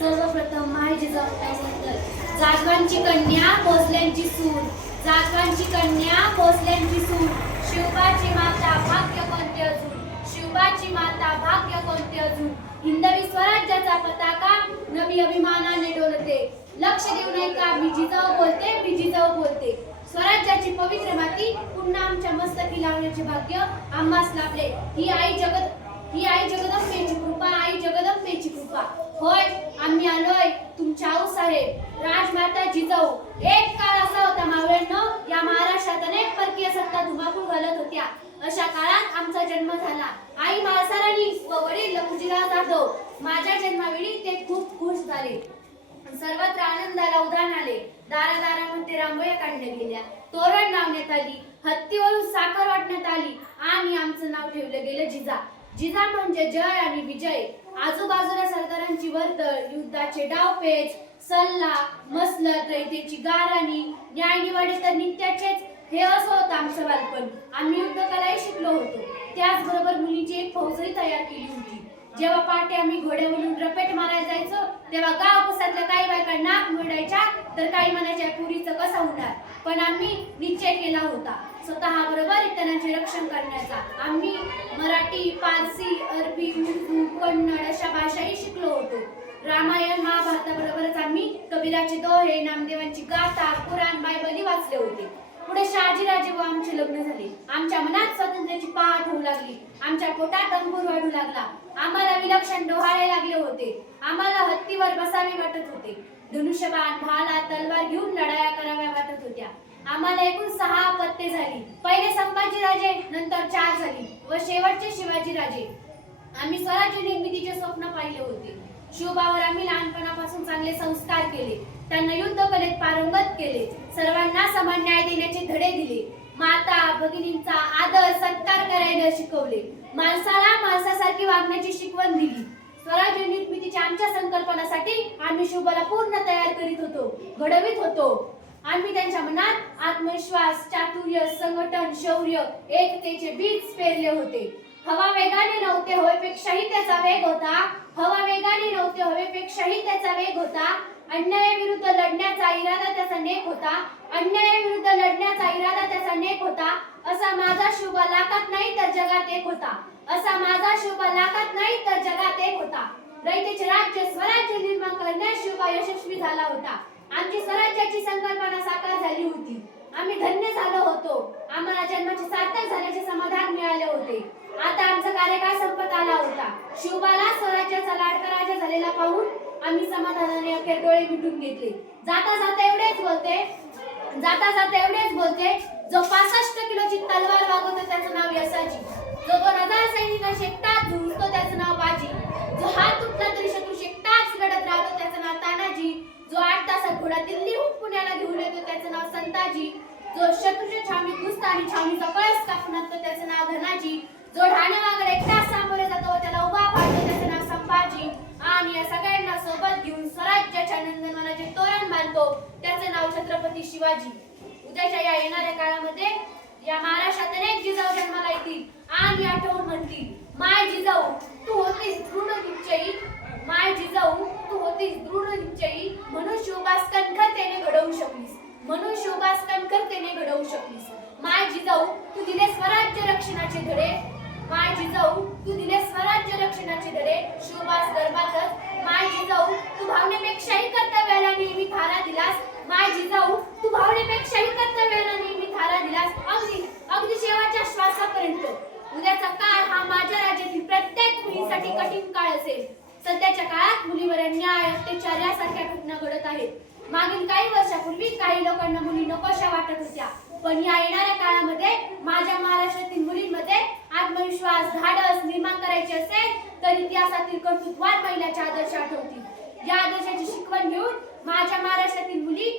सर्वप्रथम माय जिजाऊंबद्दल. जागवानची कन्या भोसल्यांची सूर, जागवानची कन्या भोसल्यांची सूर, शिवबाची माता भाग्य कोणते अजून, शिवबाची माता भाग्य कोणते अजून. हिंदवी स्वराज्याचा पताका नवी अभिमानाने डोलते. लक्ष देऊ नये का मी जिजाऊ बोलते, मी जिजाऊ बोलते. स्वराज्याची पवित्र माती पुन्हा आमच्या मस्तकी लावण्याचे भाग्य आम्हास लाभले. ही आई जगदंबेची कृपा, आई जगदंबेची कृपा. होय, आम्ही आलोय तुमच्या आऊसाहेब राजमाता जिजाऊ. एक काळ असा होता मावळ्यांनो, या महाराष्ट्रात अनेक परकीय सत्ता धुमाकूळ घालत होत्या. अशा काळात आमचा जन्म झाला. आई माळसाराणी व वडील लखुजीराव जाधव. माझ्या जन्मावेळी ते खूप खुश झाले. सर्वत्र आनंदाला उधाण आले. दारादारामध्ये रांगोळ्या काढल्या गेल्या, तोरण लावण्यात आली, हत्तीवरून साखर वाटण्यात आली आणि आमचं नाव ठेवलं गेलं जिजा. जिजा म्हणजे जय आणि विजय. आजूबाजूला सरदारांची वर्दळ, युद्धाचे डावपेच, सल्ला मसलत, रयतेची गाराणी, न्यायनिवाडे तर नित्याचेच. हे असं होतं आमचं बालपण. आम्ही युद्धकलाही शिकलो होतो. त्याचबरोबर मुलीची एक फौजही तयार केली होती. जेव्हा पहाटे आम्ही घोड्यावरून रपेट मारायला जायचो, तेव्हा गाव कुसातल्या काही बायका नाक मुरडायच्या, तर काही म्हणायच्या पुरीचं कसं होणार. पण आम्ही निश्चय केला होता स्वतः बरोबर इतरांचे रक्षण करण्याचा. आम्ही मराठी, पारसी, अरबी, उर्दू, कन्नड अशा भाषाही शिकलो होतो. रामायण महाभारताबरोबरच आम्ही कबीराचे दोहे, नामदेवांची गाथा, कुराण, बायबलही वाचले होते. पुढे शहाजीराजे व आमचे लग्न झाले. आमच्या मनात स्वातंत्र्याची पहाट होऊ लागली. आमच्या पोटात अंकुर वाढू लागला. आम्हाला विलक्षण डोहाळे लागले होते. आम्हाला हत्तीवर बसावे वाटत होते. धनुष्यबाण, भाला, तलवार घेऊन लढाया कराव्या वाटत होत्या. आम्हाला एकूण 6 अपत्ये झाली. पहिले संभाजीराजे, नंतर 4 झाली व शेवटचे शिवाजीराजे. आम्ही स्वराज्य निर्मितीचे स्वप्न पाहिले होते. शिवबावर आम्ही लहानपणापासून चांगले संस्कार केले. त्यांना युद्धकलेत पारंगत केले. सर्वांना समान न्याय देण्याचे धडे दिले. माता भगिनींचा आदर सत्कार करायला शिकवले. माणसाला माणसासारखी वागण्याची शिकवण दिली. स्वराज्य निर्मितीच्या आमच्या संकल्पनासाठी आम्ही शिवबाला पूर्ण तयार करीत होतो, घडवित होतो. आम्ही त्यांच्या मनात आत्मविश्वास, चातुर्य, संघटन, शौर्य, एकतेचे बीज पेरले होते. हवा वेगाने नव्हते, हवेपेक्षाही त्याचा वेग होता. हवा वेगाने नव्हते, हवेपेक्षाही त्याचा वेग होता. अन्यायाविरुद्ध लढण्याचा इरादा त्याचा नेक होता. अन्यायाविरुद्ध लढण्याचा इरादा त्याचा नेक होता. असा माझा शिवबा लाखात नाही तर जगात एक होता. असा माझा शिवबा लाखात नाही तर जगात एक होता. रयतेचे राज्य स्वराज्य निर्माण करण्यास शिवबा यशस्वी झाला होता. आमची स्वराज्याची संकल्पना साकार झाली होती. आम्ही धन्य झालो होतो. आम्हाला जन्माचे सार्थक झाल्याचे समाधान मिळाले होते. आता आमचा कार्यकाळ संपत आला होता. शिवबाला स्वराज्याचा लाडका राजा झालेला पाहून आम्ही समाधानाने अखेर डोळे मिटून घेतले. जाता जाता एवढेच बोलते, जो 65 किलोची तलवार वागवतो त्याचं नाव यसाजी. जो 2000 सैनिकांशी एकटाच झुंजतो त्याचं नाव बाजी. जो हात तुटला तरी शत्रूशी एकटाच लढत राहतो त्याचं नाव तानाजी. जो 8 तासात घोडा दिल्लीहून पुण्याला घेऊन येतो त्याचं नाव संताजी. जो शत्रूच्या छावणीत घुसतो आणि छावणीचा कळस कापून आणतो त्याचं नाव धनाजी. जो ढाण्यामागडे एकटाच सामोरे जातो व त्याला उभा पाडतो त्याचं नाव संभाजी. आणि या सगळ्यांना सोबत घेऊन स्वराज्याच्या नंदनवनाचे तोरण बांधतो त्याचे नाव छत्रपती शिवाजी. उद्याच्या या येणाऱ्या काळामध्ये या महाराष्ट्रात अनेक जिजाऊ जन्माला येतील आणि आठवून म्हणतील, माय जिजाऊ तू होतीस दृढ निश्चयी, माय जिजाऊ तू होतीस दृढ निश्चयी. म्हणून शिवबास कणखरतेने घडवू शकलीस, म्हणून शिवबास कणखरतेने घडवू शकलीस. माय जिजाऊ तू दिले स्वराज्य रक्षणाचे धडे, माय जिजाऊ तू दिले स्वराज्य रक्षणाचे धडे शिवबास गर्भातच. माय जिजाऊ तू भावनेपेक्षाही कर्तव्याला नेहमी थारा दिलास. माय जिजाऊ तू भावनेपेक्षाही कर्तव्याला नेहमी थारा दिलास. अगदी शेवटच्या श्वासापर्यंत. उद्याचा काळ हा माझ्या राज्यातील प्रत्येक मुलीसाठी कठीण काळ असेल. सध्याच्या काळात मुलीवर अन्याय, अत्याचार यासारख्या घटना घडत आहेत. मागील काही वर्षापूर्वी काही लोकांना मुली नकोशा वाटत होत्या, पण या येणाऱ्या काळामध्ये माझ्या महाराष्ट्रातील मुलींमध्ये आत्मविश्वास, धाडस निर्माण करायचे असेल तर इतिहासातील कर्तृत्ववान महिलाचे आदर्श आठवतील. या आदर्शाची शिकवण घेऊन माझ्या महाराष्ट्रातील मुली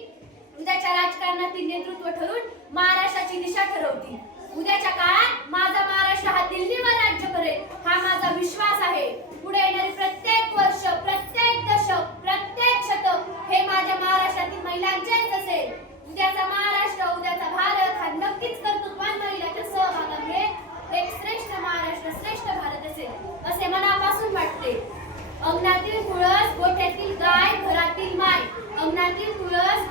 उद्याच्या राजकारणातील नेतृत्व ठरून महाराष्ट्राची दिशा ठरवतील. उद्याच्या काळात माझा महाराष्ट्र हा दिल्लीवर राज्य करेल हा माझा विश्वास आहे. पुढे येणारे प्रत्येक वर्ष, प्रत्येक दशक, प्रत्येक शतक हे माझ्या महाराष्ट्रातील महिलांचेच असेल. उद्याचा महाराष्ट्र, उद्याचा भारत हा नक्कीच कर्तृत्ववान महिलांच्या सहभागामुळे एक श्रेष्ठ महाराष्ट्र, श्रेष्ठ भारत असेल असे मनापासून वाटते. अंगणातील तुळस, गोठ्यातील गाय घरातील माय, अंगणातील तुळस